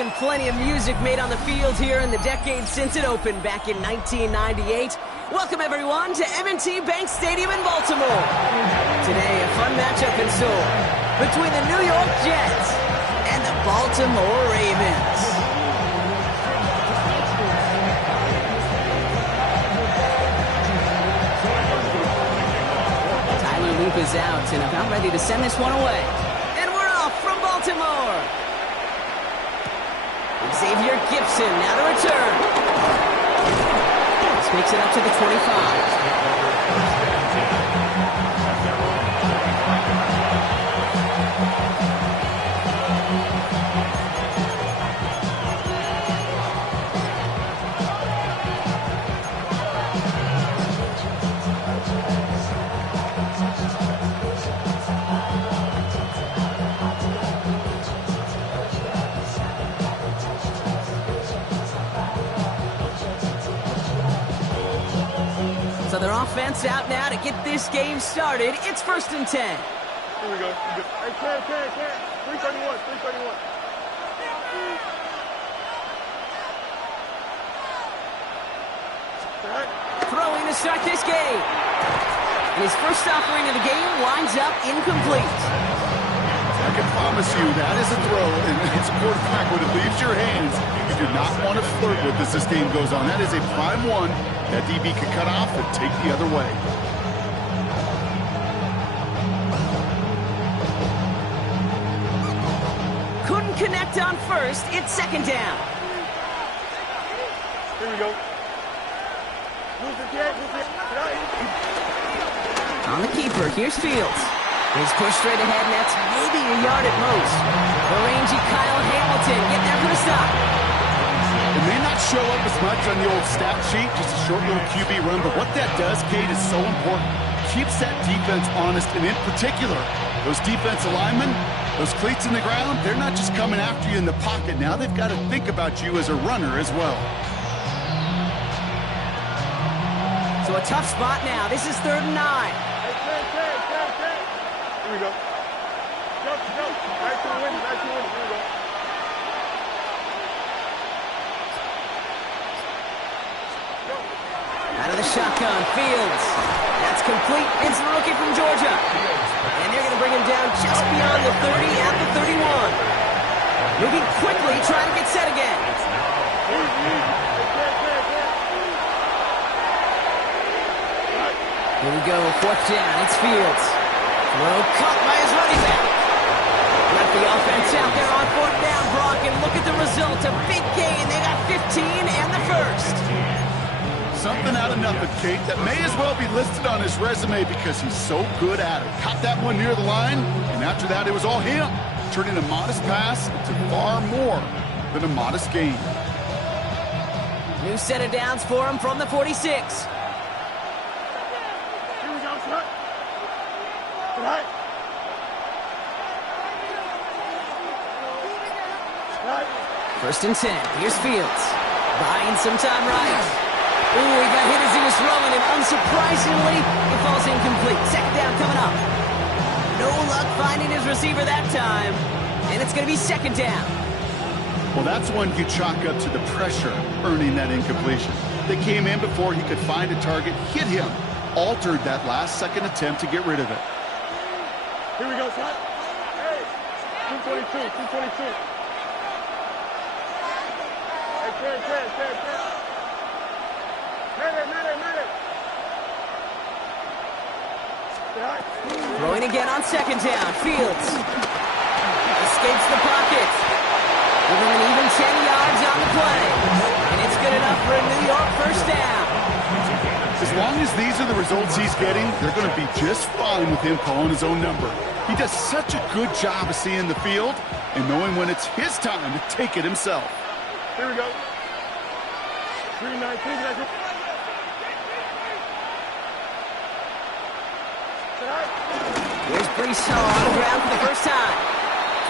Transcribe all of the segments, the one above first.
been plenty of music made on the field here in the decade since it opened back in 1998. Welcome, everyone, to M&T Bank Stadium in Baltimore. Today, a fun matchup in store between the New York Jets and the Baltimore Ravens. Tyler Loop is out and about ready to send this one away. And we're off from Baltimore. Xavier Gipson now to return. This makes it up to the 25. So their offense out now to get this game started. It's 1st and 10. Here we go. Hey, Ken. 331. Throwing to start this game. And his first offering of the game winds up incomplete. I can promise you that is a throw, and it's a quarterback when it leaves your hands. You do not want to flirt with as this game goes on. That is a prime one that DB could cut off and take the other way. Couldn't connect on first. It's 2nd down. Here we go. On the keeper, here's Fields. He's pushed straight ahead, and that's maybe a yard at most. The rangy Kyle Hamilton getting there for the stop. It may not show up as much on the old stat sheet, just a short little QB run, but what that does, Kate, is so important. Keeps that defense honest, and in particular, those defensive linemen, those cleats in the ground, they're not just coming after you in the pocket. Now they've got to think about you as a runner as well. So a tough spot now. This is 3rd and 9. Here we go. Jump. Nice to win. Here we go. Out of the shotgun, Fields. That's complete. It's the rookie from Georgia. And they're going to bring him down just beyond the 30 at the 31. Moving quickly, trying to get set again. Here we go, 4th down. It's Fields. Throw caught by his running back. Let the offense out there on 4th down, Brock, and look at the result. A big gain. They got 15 and the first. Something out of nothing, Kate, that may as well be listed on his resume because he's so good at it. Caught that one near the line, and after that it was all him. Turning a modest pass into far more than a modest gain. New set of downs for him from the 46. First and 10. Here's Fields. Buying some time right. Ooh, he got hit as he was throwing, and unsurprisingly, it falls incomplete. 2nd down coming up. No luck finding his receiver that time. And it's going to be 2nd down. Well, that's one you chalk up to the pressure earning that incompletion. They came in before he could find a target, hit him, altered that last-second attempt to get rid of it. Here we go, son. Hey, 222. Hey, 10. Matter. Throwing again on 2nd down. Fields escapes the pocket. Giving an even 10 yards on the play. And it's good enough for a New York 1st down. As long as these are the results he's getting, they're going to be just fine with him calling his own number. He does such a good job of seeing the field and knowing when it's his time to take it himself. Here we go. 3-19. Here's Brees on the ground for the first time.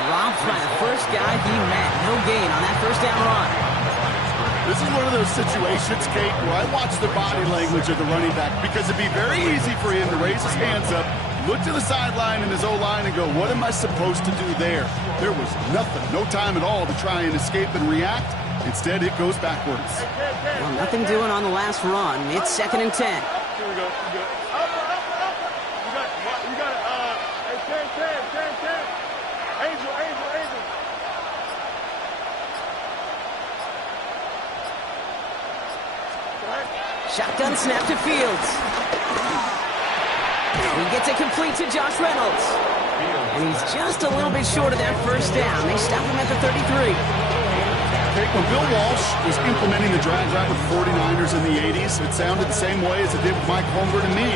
Dropped by the first guy he met. No gain on that 1st down run. This is one of those situations, Kate, where I watch the body language of the running back because it'd be very easy for him to raise his hands up look to the sideline and his O-line and go, what am I supposed to do there? There was nothing, no time at all to try and escape and react. Instead, it goes backwards. Well, nothing doing on the last run. It's 2nd and 10. Here we go. You got it. 10. Angel. Shotgun snap to Fields. He gets it complete to Josh Reynolds. And he's just a little bit short of that first down. They stop him at the 33. When Bill Walsh was implementing the drag route with 49ers in the 80s, it sounded the same way as it did with Mike Holmgren and me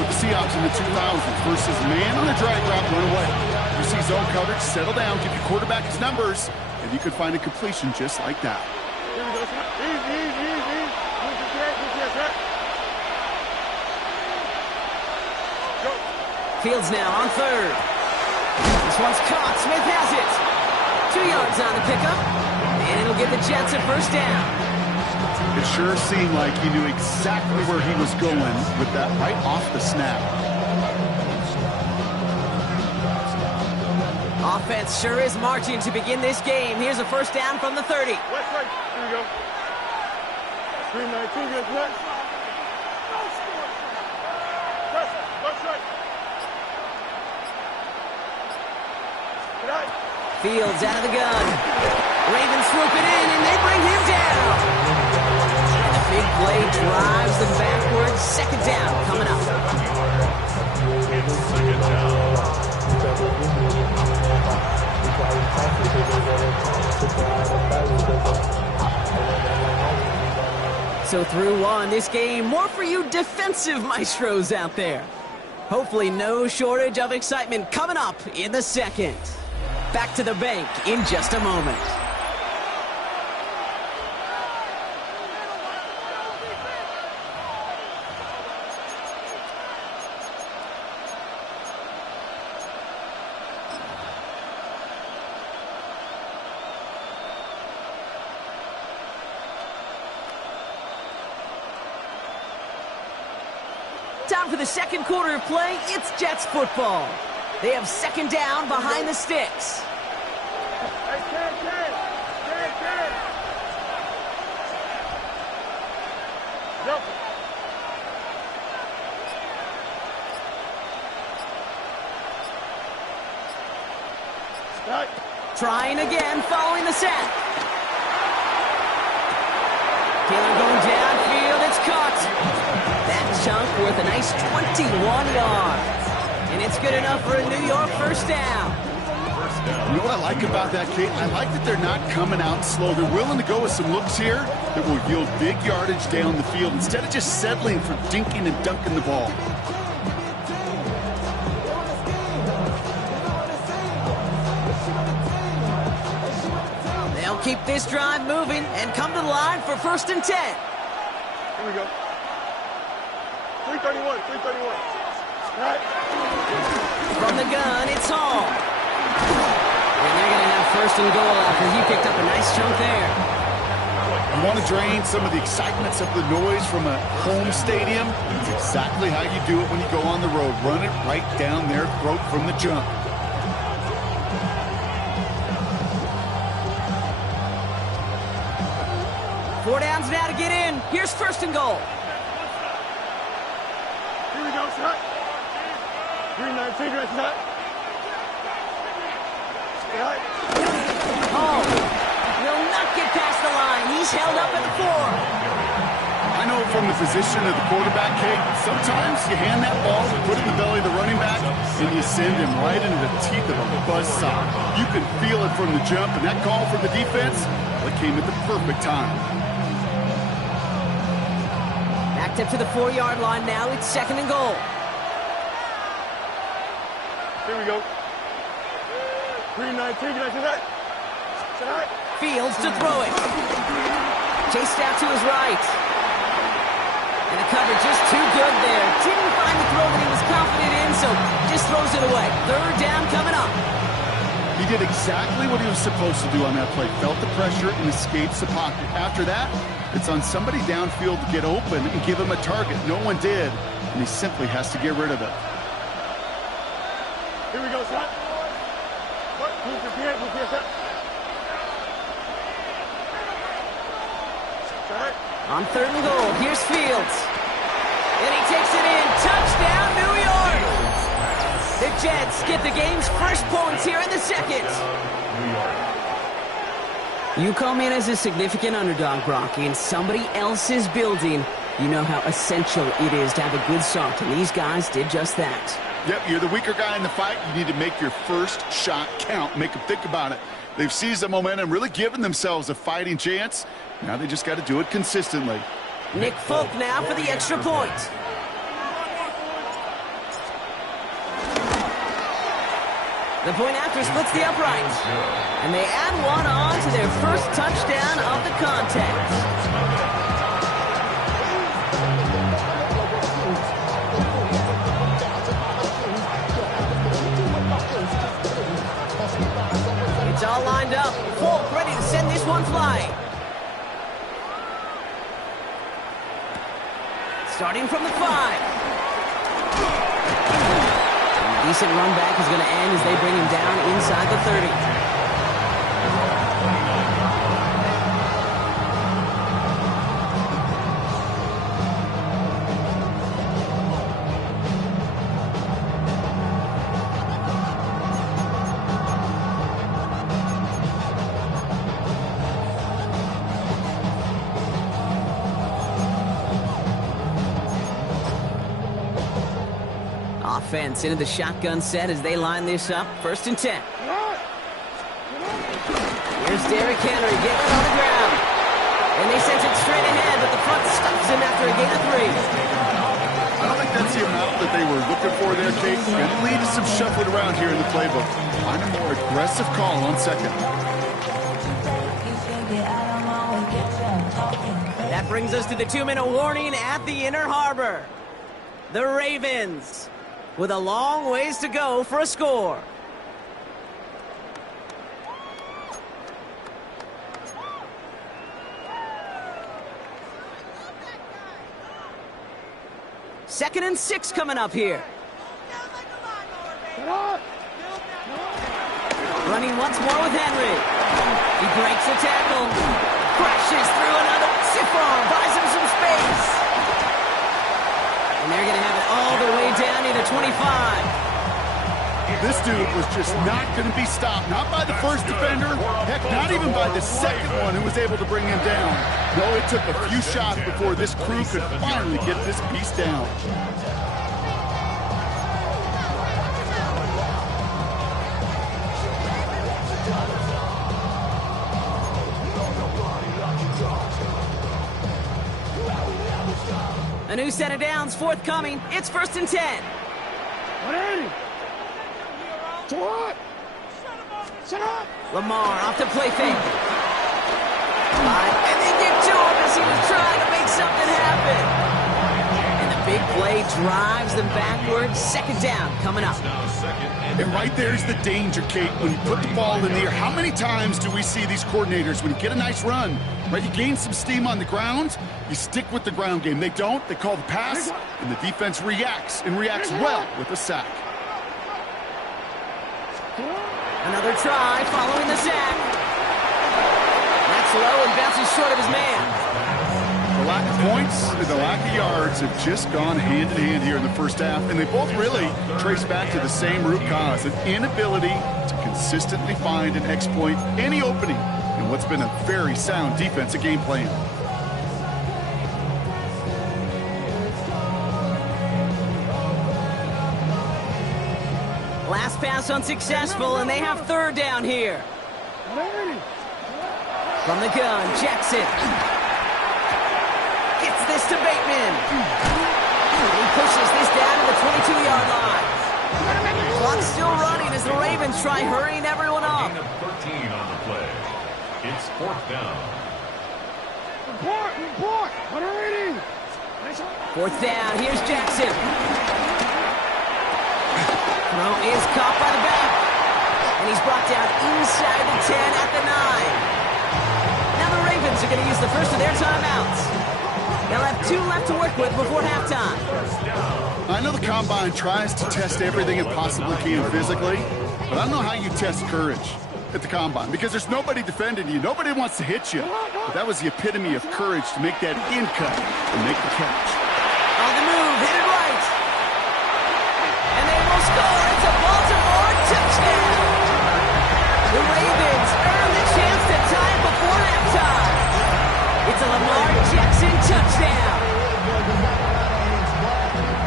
with the Seahawks in the 2000s versus man on the drag route, run away. You see zone coverage, settle down, give your quarterback his numbers, and you could find a completion just like that. Here we go. Easy. Go. Fields now on 3rd. This one's caught. Smith has it. 2 yards on the pickup. And it'll give the Jets a first down. It sure seemed like he knew exactly where he was going with that right off the snap. Offense sure is marching to begin this game. Here's a first down from the 30. West right. Here we go. 3-19, good left. West right. Fields out of the gun. Ravens swoop it in, and they bring him down. And the big play drives them backwards. 2nd down coming up. So through one, this game, more for you defensive maestros out there. Hopefully no shortage of excitement coming up in the 2nd. Back to the bank in just a moment. Time for the 2nd quarter of play. It's Jets football. They have 2nd down behind the sticks. Hey, 10. Jump. Right. Trying again, following the sack. Taylor going downfield. It's caught. That chunk worth a nice 21 yards. And it's good enough for a New York first down. You know what I like about that, Kate? I like that they're not coming out slow. They're willing to go with some looks here that will yield big yardage down the field instead of just settling for dinking and dunking the ball. They'll keep this drive moving and come to the line for 1st and 10. Here we go. 331. Right. From the gun, it's Hall. And they're going to have 1st and goal after he picked up a nice chunk there. You want to drain some of the excitement, some of the noise from a home stadium? It's exactly how you do it when you go on the road. Run it right down their throat from the jump. Four downs now to get in. Here's 1st and goal. Here we go, shot. 319, right shot. Right. Hall will not get past the line. He's held up at the 4. I know from the position of the quarterback, Kate, sometimes you hand that ball, put it in the belly of the running back, and you send him right into the teeth of a buzzsaw. You can feel it from the jump, and that call from the defense, well, it came at the perfect time. Backed up to the 4-yard line now. It's 2nd and goal. Here we go. 319, right to that. Shot. Fields to throw it. Chased out to his right. And the coverage just too good there. Didn't find the throw that he was confident in, so just throws it away. 3rd down coming up. He did exactly what he was supposed to do on that play. Felt the pressure and escapes the pocket. After that, it's on somebody downfield to get open and give him a target. No one did, and he simply has to get rid of it. Here we go, son. On 3rd and goal, here's Fields. And he takes it in. Touchdown, New York! The Jets get the game's first points here in the second. You come in as a significant underdog, Brocky, in somebody else's building. You know how essential it is to have a good start, and these guys did just that. Yep, you're the weaker guy in the fight. You need to make your first shot count. Make them think about it. They've seized the momentum, really given themselves a fighting chance. Now they just got to do it consistently. Nick Folk now for the extra point. The point after splits the uprights. And they add one on to their first touchdown of the contest. It's all lined up. Folk ready to send this one flying. Starting from the 5. Decent run back is going to end as they bring him down inside the 30. Offense into the shotgun set as they line this up. 1st and 10. Here's Derrick Henry getting it on the ground. And they sent it straight ahead, but the front stops him after a gain of 3. I don't think that's the amount that they were looking for there, Kate. Going to lead to some shuffling around here in the playbook. Find a more aggressive call on 2nd. That brings us to the 2-minute warning at the Inner Harbor. The Ravens with a long ways to go for a score. Second and 6 coming up here. Running once more with Henry. He breaks the tackle. Crashes through another. Sifron buys him some space. And they're going to have it all the way down to the 25. This dude was just not going to be stopped. Not by the first defender. Heck, not even by the second one who was able to bring him down. No, it took a few shots before this crew could finally get this piece down. A new set of downs forthcoming. It's 1st and 10. 180. To what? Shut up. Lamar off to play fake. And they get to him as he was trying to make something happen. And the big play drives them backwards. 2nd down coming up. And right there's the danger, Kate, when you put the ball in the air. How many times do we see these coordinators, when you get a nice run, right, you gain some steam on the ground, you stick with the ground game. They don't. They call the pass, and the defense reacts, and reacts well with a sack. Another try following the sack. That's low and bounces short of his man. The lack of points and the lack of yards have just gone hand in hand here in the first half, and they both really trace back to the same root cause, an inability to consistently find and exploit any opening in what's been a very sound defensive game plan. Last pass unsuccessful, and they have 3rd down here. From the gun, Jackson. Gets this to Bateman. And he pushes this down to the 22-yard line. Clock's still running as the Ravens try hurrying everyone up. 13 on the play. It's 4th down. Report. 180. 4th down, here's Jackson. Throw is caught by the back. And he's brought down inside the 10 at the 9. Now the Ravens are going to use the first of their timeouts. They'll have 2 left to work with before halftime. I know the Combine tries to test everything it possibly can physically, but I don't know how you test courage at the Combine because there's nobody defending you. Nobody wants to hit you. But that was the epitome of courage to make that in cut and make the catch. On the move, hit it right. And they will score. It's a Baltimore touchdown. The Ravens earn the chance to tie it before halftime. It's a Lamar Jackson touchdown.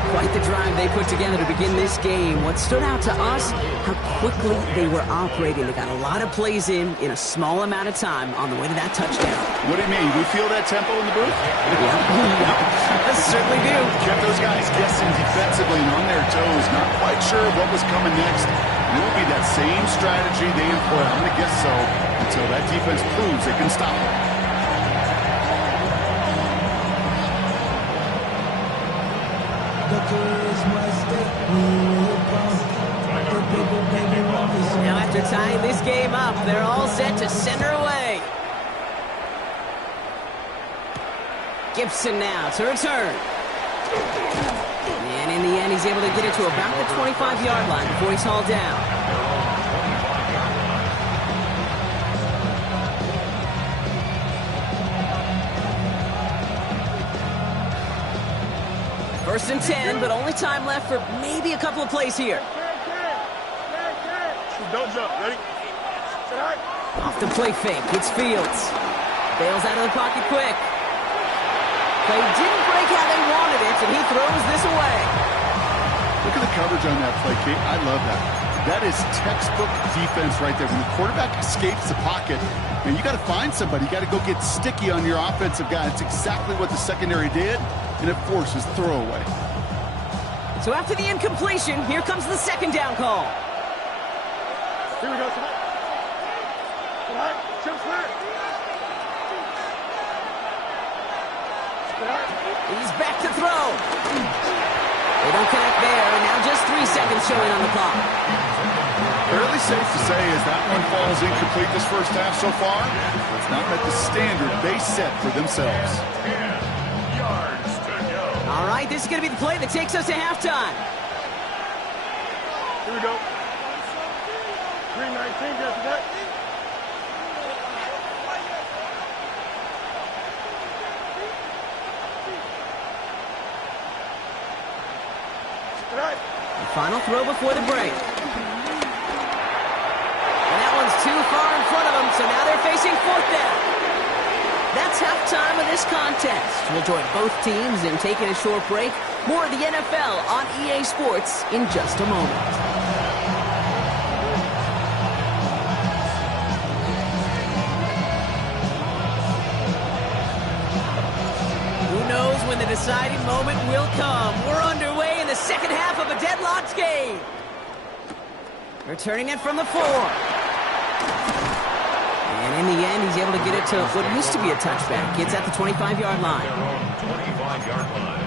Quite the drive they put together to begin this game. What stood out to us, how quickly they were operating. They got a lot of plays in a small amount of time on the way to that touchdown. What do you mean? We feel that tempo in the booth? Yeah, certainly do. Kept those guys guessing defensively and on their toes, not quite sure what was coming next. And it will be that same strategy they employ. I'm going to guess so until that defense proves they can stop it. Now after tying this game up, they're all set to send her away. Gibson now to return. And in the end, he's able to get it to about the 25-yard line before he's hauled down. First and 10, but only time left for maybe a couple of plays here. Don't jump. Ready? Off the play fake. It's Fields. Bails out of the pocket quick. Play didn't break how they wanted it, and he throws this away. Look at the coverage on that play, Kate. I love that. That is textbook defense right there. When the quarterback escapes the pocket, man, you got to find somebody. You got to go get sticky on your offensive guy. It's exactly what the secondary did, and it forces throwaway. So after the incompletion, here comes the second down call. Here we go. Tonight. Chip flat. He's back to throw. They don't connect there, and now just 3 seconds showing on the clock. Fairly safe to say as that one falls incomplete this first half so far, it's not met the standard they set for themselves. 10 yards to go. All right, this is going to be the play that takes us to halftime. Here we go. 3:19 after that. The final throw before the break. And that one's too far in front of them, so now they're facing fourth down. That's halftime of this contest. We'll join both teams in taking a short break. More of the NFL on EA Sports in just a moment. Who knows when the deciding moment will come? We're underway in the second half of a deadlocked game. Returning it from the 4. And in the end, he's able to get it to what used to be a touchback. It's at the 25-yard line. Their own 25-yard line.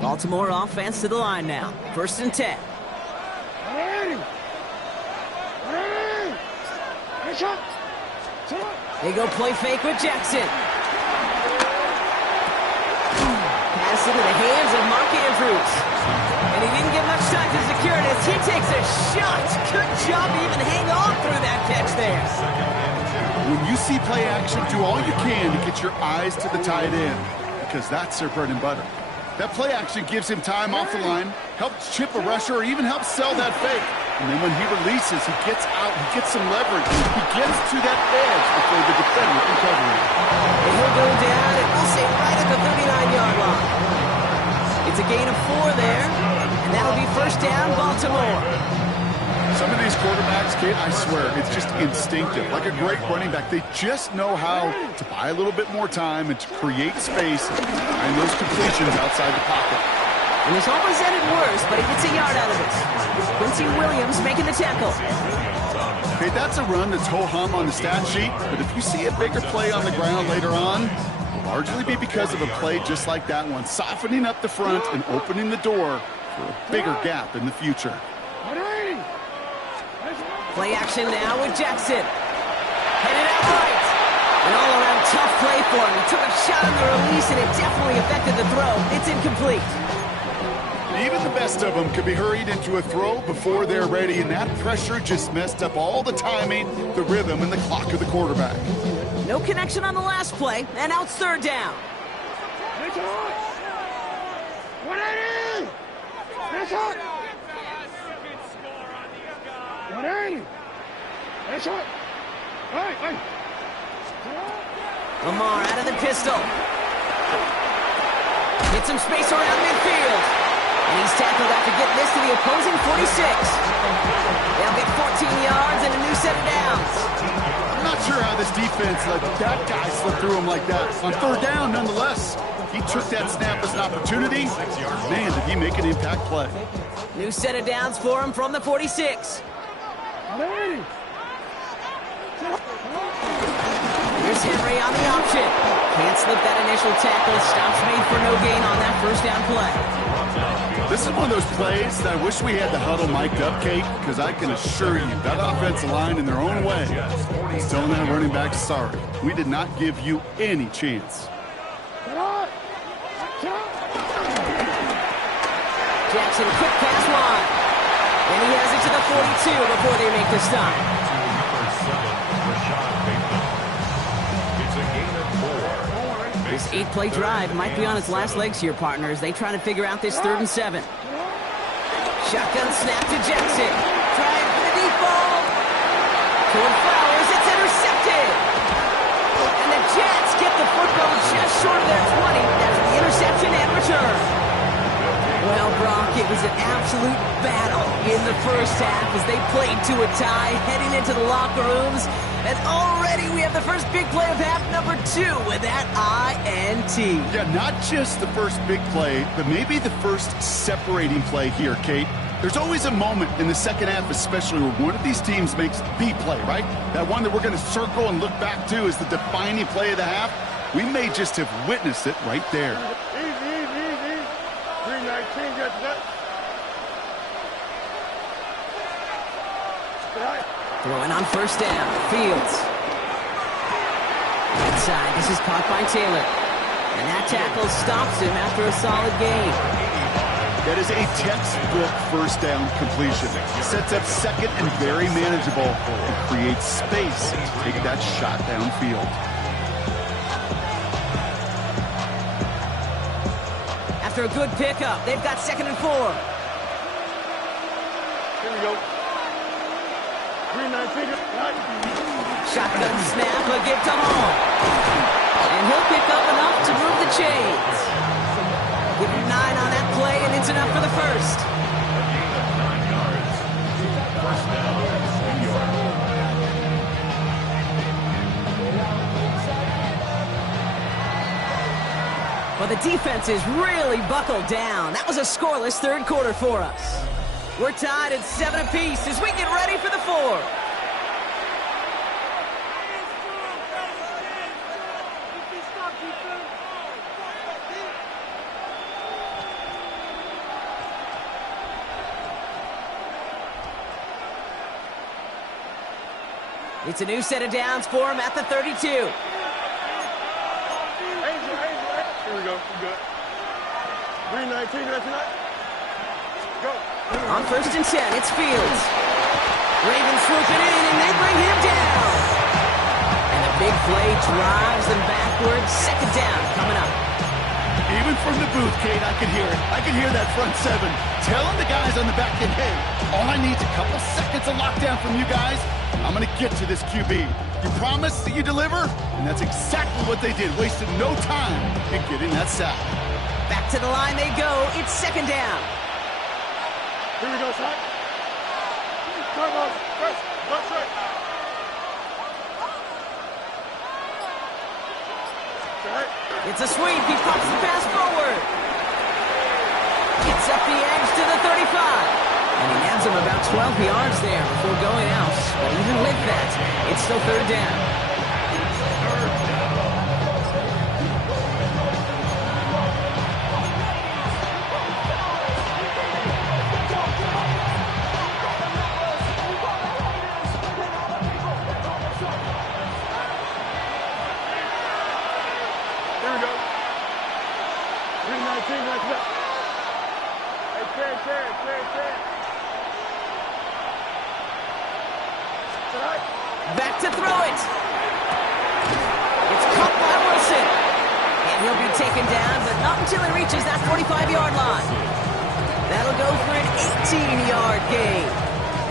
Baltimore offense to the line now. First and 10. They go play fake with Jackson. Pass into the hands of Mark Andrews. And he didn't get much time to secure it as he takes a shot. Good job to even hang on through that catch there. When you see play action, do all you can to get your eyes to the tight end because that's their bread and butter. That play action gives him time off the line, helps chip a rusher, or even helps sell that fake. And then when he releases, he gets out, he gets some leverage. He gets to that edge before the defender can cover him. And he'll go down, and we'll say right at the 39-yard line. It's a gain of 4 there, and that'll be first down, Baltimore. Some of these quarterbacks, Kate, I swear, it's just instinctive. Like a great running back, they just know how to buy a little bit more time and to create space and those completions outside the pocket. And this almost ended worse, but he gets a yard out of it. Quincy Williams making the tackle. Okay, that's a run that's ho-hum on the stat sheet, but if you see a bigger play on the ground later on, it'll largely be because of a play just like that one, softening up the front and opening the door for a bigger gap in the future. Play action now with Jackson. Headed out right. An all-around tough play for him. He took a shot on the release, and it definitely affected the throw. It's incomplete. Even the best of them could be hurried into a throw before they're ready, and that pressure just messed up all the timing, the rhythm, and the clock of the quarterback. No connection on the last play, and now it's third down. Lamar out of the pistol. Get some space around midfield. And he's tackled after getting this to the opposing 46. They'll get 14 yards and a new set of downs. I'm not sure how this defense let that guy slip through him like that. On third down, nonetheless, he took that snap as an opportunity. Man, did he make an impact play. New set of downs for him from the 46. Here's Henry on the option. Can't slip that initial tackle. Stops made for no gain on that first down play. This is one of those plays that I wish we had the huddle mic'd up, Kate, because I can assure you that offensive line in their own way is telling that running back, sorry, we did not give you any chance. Jackson, quick pass wide. And he has it to the 42 before they make the stop. This 8-play drive might be on its last legs here, partners. They try to figure out this 3rd and 7. Shotgun snap to Jackson. Trying for the deep ball. Toward Flowers, it's intercepted. And the Jets get the football just short of their 20. That's the interception and return. Well, Brock, it was an absolute battle in the first half as they played to a tie, heading into the locker rooms. And already we have the first big play of half number 2 with that INT. Yeah, not just the first big play, but maybe the first separating play here, Kate. There's always a moment in the second half, especially where one of these teams makes the play, right? That one that we're going to circle and look back to as the defining play of the half. We may just have witnessed it right there. Easy. 319, get that. Throwing on first down. Fields. Inside. This is caught by Taylor. And that tackle stops him after a solid gain. That is a textbook first down completion. Sets up second and very manageable and creates space to take that shot downfield. After a good pickup, they've got 2nd and 4. Here we go. 319. Shotgun snap, a give to Hall. And he'll pick up enough to move the chains. Give him 9 on that play, and it's enough for the first. Well, the defense is really buckled down. That was a scoreless 3rd quarter for us. We're tied at 7 apiece as we get ready for the 4th. It's a new set of downs for him at the 32. Here we go. We good. 319, that's enough. Go. On 1st and 10, it's Fields. Ravens swooping in, and they bring him down. And the big play drives them backwards. 2nd down coming up. Even from the booth, Kate, I could hear it. I could hear that front 7 telling the guys on the back end, hey, all I need is a couple seconds of lockdown from you guys. I'm going to get to this QB. You promise that you deliver? And that's exactly what they did. Wasted no time in getting that sack. Back to the line they go. It's 2nd down. Here we go, son. Come on. First. Left right. It's a sweep. He pops the pass forward. Gets up the edge to the 35. And he nabs him about about 12 yards there before going out. But even with that, it's still third down. Here we go. 319, that's it. Hey, Terry. Tonight. Back to throw it. It's caught by Wilson. And he'll be taken down, but not until he reaches that 45-yard line. That'll go for an 18-yard gain.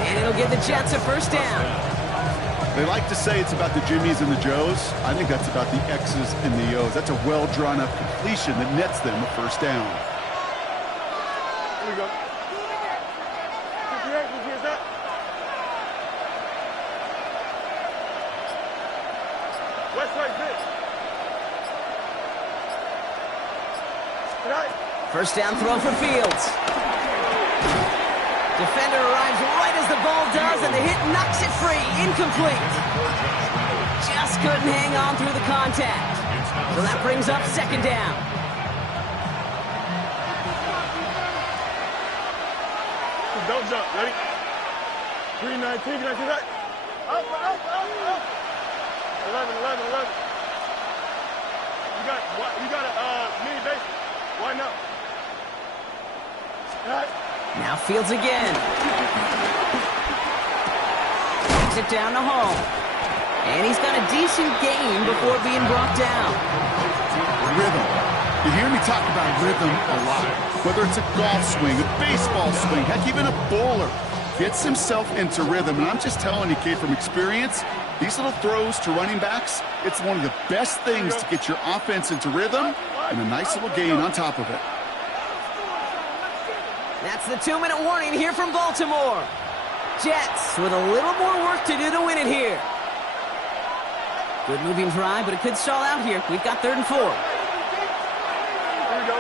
And it'll give the Jets a first down. They like to say it's about the Jimmies and the Joes. I think that's about the X's and the O's. That's a well-drawn-up completion that nets them a first down. Here we go. 58, did you get that? Westside pitch. Tonight. First down throw for Fields. Defender arrives right as the ball does, and the hit knocks it free. Incomplete. Just couldn't hang on through the contact. So that brings up second down. Don't jump. Ready? 319. Can I see that? Up. 11. You got a mini base. Why not? All right. Now Fields again. Takes it down to Hall. And he's got a decent gain before being brought down. Rhythm. You hear me talk about rhythm a lot. Whether it's a golf swing, a baseball swing, heck, even a bowler gets himself into rhythm. And I'm just telling you, kid, from experience, these little throws to running backs, it's one of the best things to get your offense into rhythm and a nice little gain on top of it. That's the 2-minute warning here from Baltimore. Jets with a little more work to do to win it here. Good moving drive, but it could stall out here. We've got 3rd and 4. Here we go.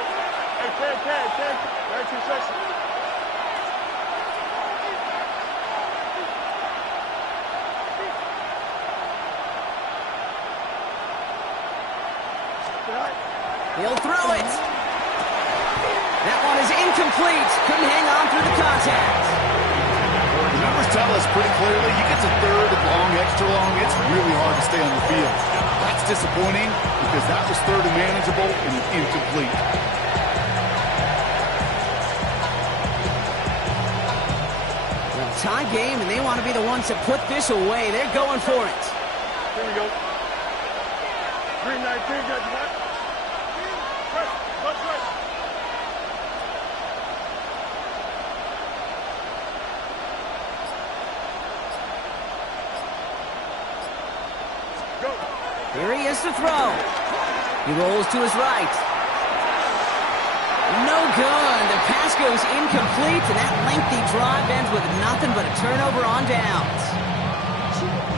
Hey, Ted. 19 seconds. He'll throw it. That one is incomplete. Couldn't hang on through the contact. The numbers tell us pretty clearly, you get to 3rd and long, extra long, it's really hard to stay on the field. That's disappointing because that was 3rd and manageable and an incomplete. Well, tie game, and they want to be the ones to put this away. They're going for it. Here we go. 319, got you back. Let's go. Here he is to throw. He rolls to his right. No good. The pass goes incomplete, and that lengthy drive ends with nothing but a turnover on downs.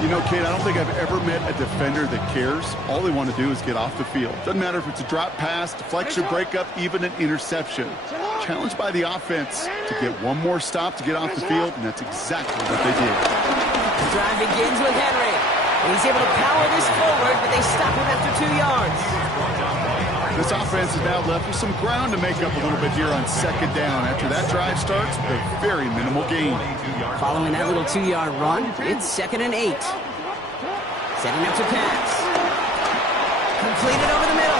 You know, kid, I don't think I've ever met a defender that cares. All they want to do is get off the field. Doesn't matter if it's a drop pass, deflection, breakup, even an interception. Challenged by the offense to get one more stop to get off the field, and that's exactly what they did. The drive begins with Henry. And he's able to power this forward, but they stop him after 2 yards. This offense is now left with some ground to make up a little bit here on 2nd down. After that drive starts with a very minimal gain. Following that little 2-yard run, it's 2nd and 8. Setting up to pass. Completed over the middle.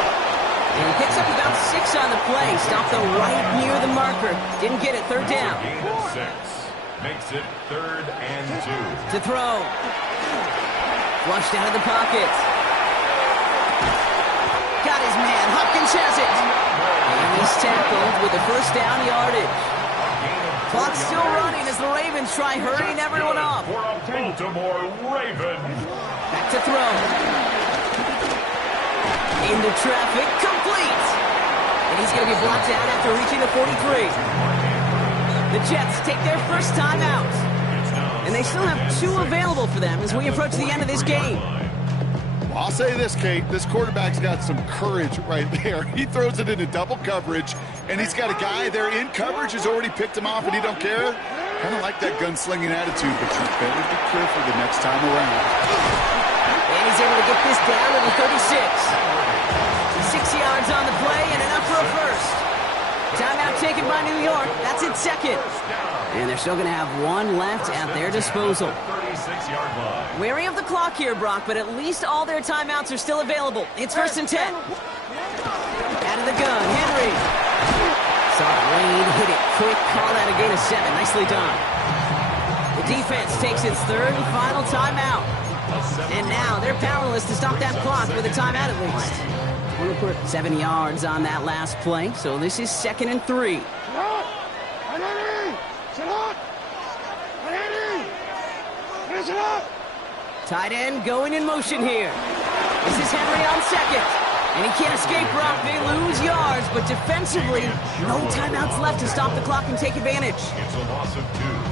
And he picks up about 6 on the play. Stopped though right near the marker. Didn't get it. 3rd down. Gain of 6. Makes it 3rd and 2. To throw. Flushed out of the pocket. Got his man. Hopkins has it. And he's tackled with the first down yardage. Clock's still running as the Ravens try hurrying everyone up. For a Baltimore Raven. Back to throw. Into traffic. Complete. And he's going to be blocked out after reaching the 43. The Jets take their first time out. And they still have 2 available for them as we approach the end of this game. Well, I'll say this, Kate. This quarterback's got some courage right there. He throws it into double coverage, and he's got a guy there in coverage who's already picked him off, and he don't care. Kind of like that gunslinging attitude, but you better be careful the next time around. And he's able to get this down to the 36. 6 yards on the play and enough for a first. Timeout taken by New York. That's its second. And they're still going to have one left at their disposal. 36-yard line. Wary of the clock here, Brock, but at least all their timeouts are still available. It's 1st and 10. Out of the gun, Henry. Saw Wade hit it quick. Call that a gain of 7. Nicely done. The defense takes its third and final timeout. And now they're powerless to stop that clock with a timeout at least. 7 yards on that last play, so this is 2nd and 3. Tight end going in motion here. This is Henry on second. And he can't escape, Brock. They lose yards, but defensively, no timeouts left to stop the clock and take advantage. It's a loss of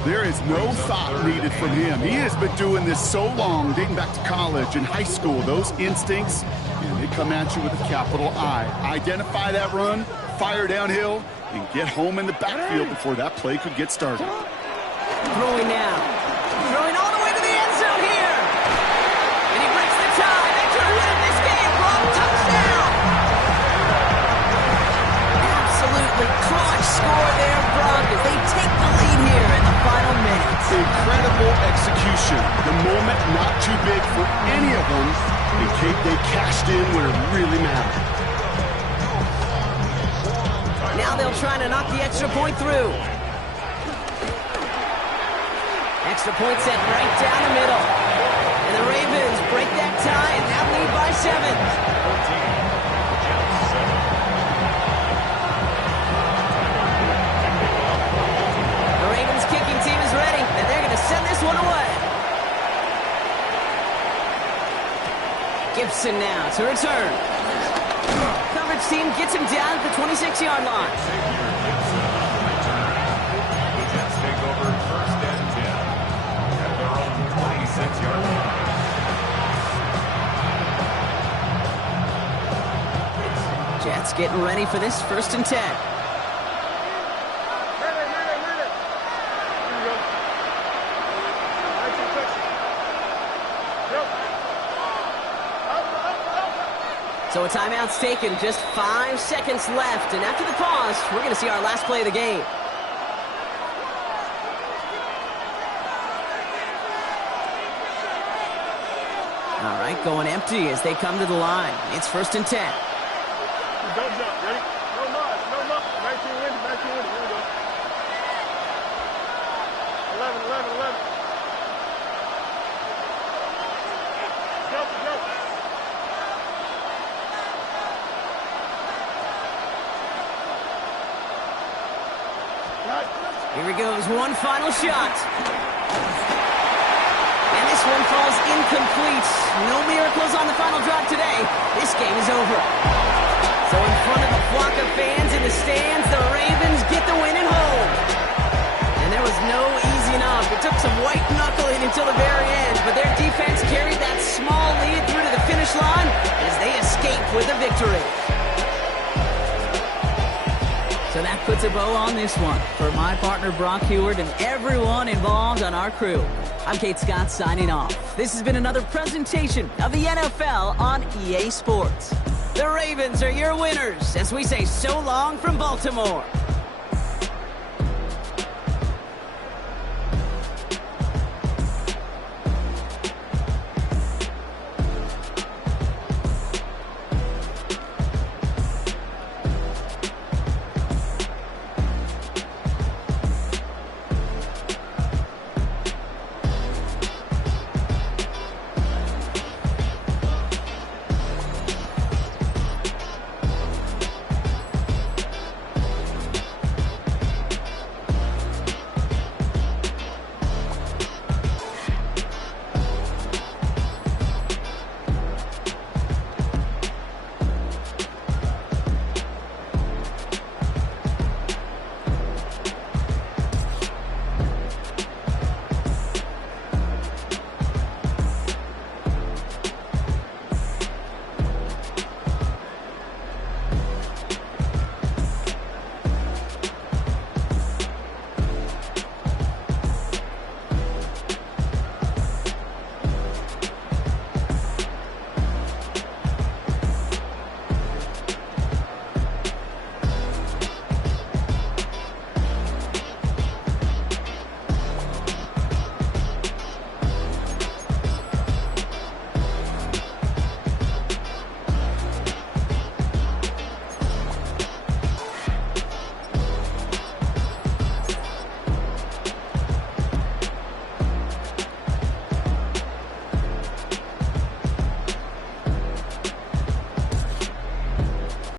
2. There is no thought needed from him. He has been doing this so long, dating back to college and high school. Those instincts, and they come at you with a capital I. Identify that run, fire downhill, and get home in the backfield before that play could get started. Throwing now. Throwing all the way to the end zone here. And he breaks the tie. They try to win in this game. Brock, touchdown. Absolutely clutch score there, Brock, as they take the lead here in the final minutes. Incredible execution. The moment not too big for any of them. And Kate, they cashed in when it really mattered. Now they'll try to knock the extra point through. Extra point set right down the middle. And the Ravens break that tie and now lead by 7. The Ravens kicking team is ready, and they're going to send this one away. Gibson now to return. Coverage team gets him down at the 26-yard line. The Jets take over 1st and 10 at their own 26-yard line. Jets getting ready for this 1st and 10. So a timeout's taken, just 5 seconds left, and after the pause, we're going to see our last play of the game. All right, going empty as they come to the line. It's 1st and 10. Don't jump. Ready? No mud. No mud. Back to your window. Back to your window. Here we go. 11, 11, 11. Jump, jump. Here he goes, one final shot. And this one falls incomplete. No miracles on the final drive today. This game is over. So in front of a flock of fans in the stands, the Ravens get the win at home. And there was no easing up. It took some white knuckling until the very end, but their defense carried that small lead through to the finish line as they escape with a victory. So that puts a bow on this one. For my partner Brock Heward and everyone involved on our crew, I'm Kate Scott signing off. This has been another presentation of the NFL on EA Sports. The Ravens are your winners as we say so long from Baltimore.